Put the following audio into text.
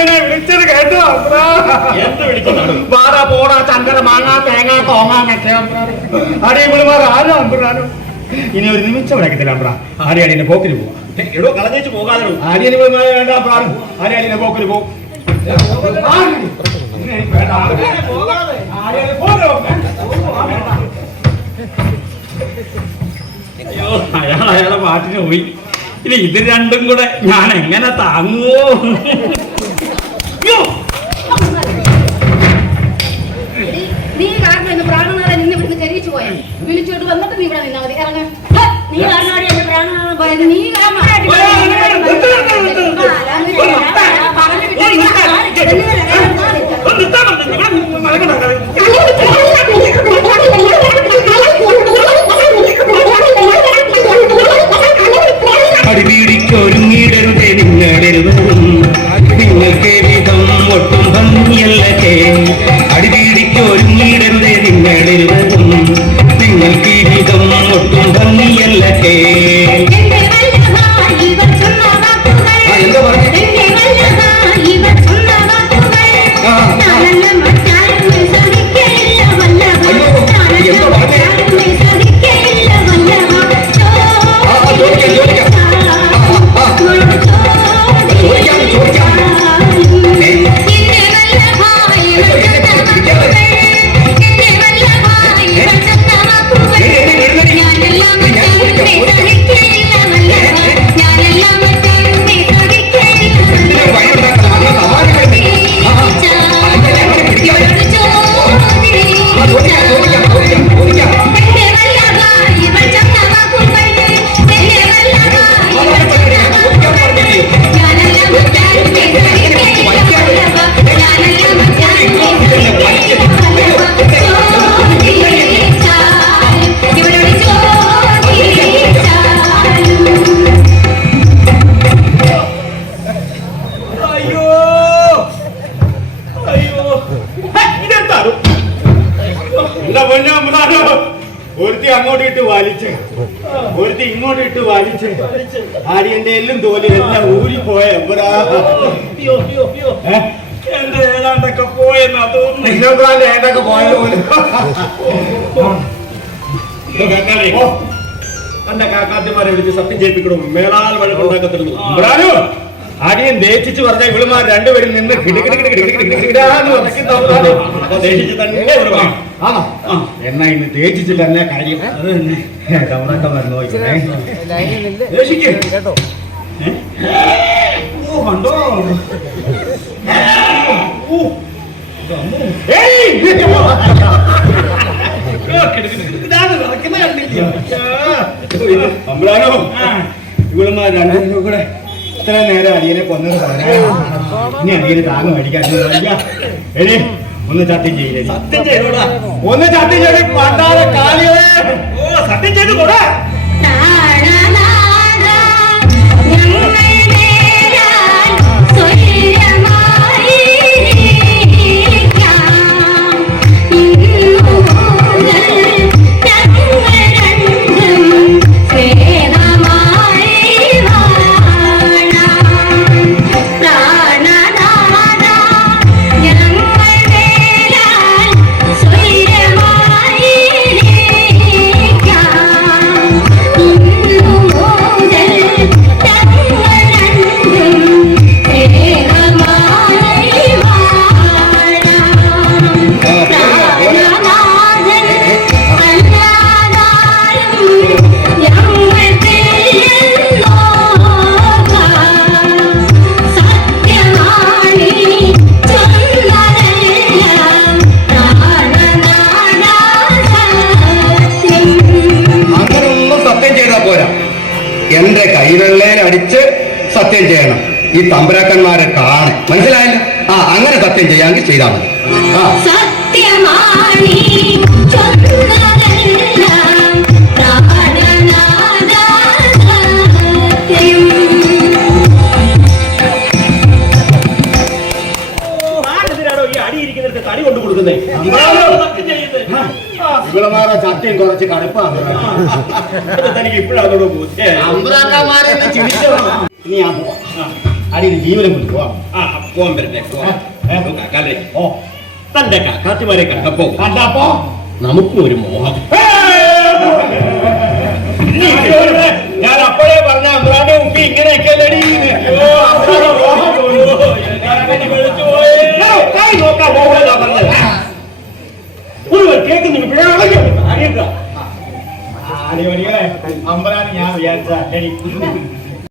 നിന്നെ വിളിച്ചത് കേട്ടു വാറ പോടാ ചന്ദ്ര മാങ്ങ തേങ്ങ കോങ്ങ ഇനി ഒരു നിമിഷം വിളക്കത്തില്ല അമ്പ്ര ആരെയാടിന്റെ പോക്കിന് പോവാ. എടോ പോക്കിന് പോവും അയാൾ അയാളെ പാട്ടിന് പോയി. ഇനി ഇത് രണ്ടും കൂടെ ഞാൻ എങ്ങനെ താങ്ങുവോ? വിളിച്ചോട്ട് വന്നിട്ട് നീ ഇവിടെ നിന്നാ മതി ഇറങ്ങാൻ ഹ, നീ എന്റെ പോയത് നീ 가 ഒരുത്തി അങ്ങോട്ട് ഇട്ട് വലിച്ച്. ഒരുത്തി ഇങ്ങോട്ട് ഇട്ട് വലിച്ച് ആര്യന്റെ എല്ലും തോലി എല്ലാം ഊരിപ്പോയ എന്റെ ഏതാണ്ടൊക്കെ പോയെന്നാ തോന്നുന്നു. ഏതൊക്കെ പോയ പോലെ. തന്റെ കാക്കാത്തിമാരെ വിളിച്ച് സത്യം ചെയ്യിപ്പിക്കണം മേളാൽ വഴക്കുണ്ടാക്കത്തിരുന്നു അമ്പ്രാനോ ദേശിച്ചു പറഞ്ഞ ഇവളുമാർ രണ്ടുപേരും നിന്ന് തന്നെ. ആണോ? എന്നാ ഇന്ന് ദേശിച്ചില്ല എന്നാ കാര്യം? അത് തന്നെ. വരുന്നു കേട്ടോ. ഓ കണ്ടോ? ഓ ഇവളുമാർ രണ്ടുപേരും കൂടെ ഇത്ര നേരം അടിയനെ കൊന്നത്. ഇനി അടിയനെ താങ്ങ് മേടിക്കാൻ എടി ഒന്ന് സത്യം ചെയ്യില്ലേ സത്യം ചെയ്തോടാ. ഒന്ന് സത്യം ചെയ്ത് പണ്ടാതെ കാലികളെ. ഓ സത്യം ചെയ്ത് കൂടാ. അടിച്ച് സത്യം ചെയ്യണം. ഈ തമ്പുരാക്കന്മാരെ കാണും. മനസ്സിലായല്ലോ? ആ അങ്ങനെ സത്യം ചെയ്യാമെങ്കിൽ ചെയ്താൽ മതി. ആ. തടി കൊണ്ടു കൊടുക്കുന്നേ ഇവളുമാരെ സത്യം കുറച്ച് കടുപ്പാണ് തനിക്ക് അമ്പ്രാക്കന്മാരെ ചിരിച്ചു ഇനി ഞാൻ പോവാം. അടി ജീവനം കൊണ്ട് പോവാം. ആ പോവാൻ പറ്റേ പോവാം. ഓ തന്റെ കാക്കാത്തിമാരെ കണ്ടപ്പോ കണ്ടപ്പോ? നമുക്കും ഒരു മോഹം. ഞാൻ അപ്പോഴേ പറഞ്ഞ അമ്രാന്റെ മുമ്പ് ഇങ്ങനെയൊക്കെ അമ്പരാന് ഞാൻ വിചാരിച്ച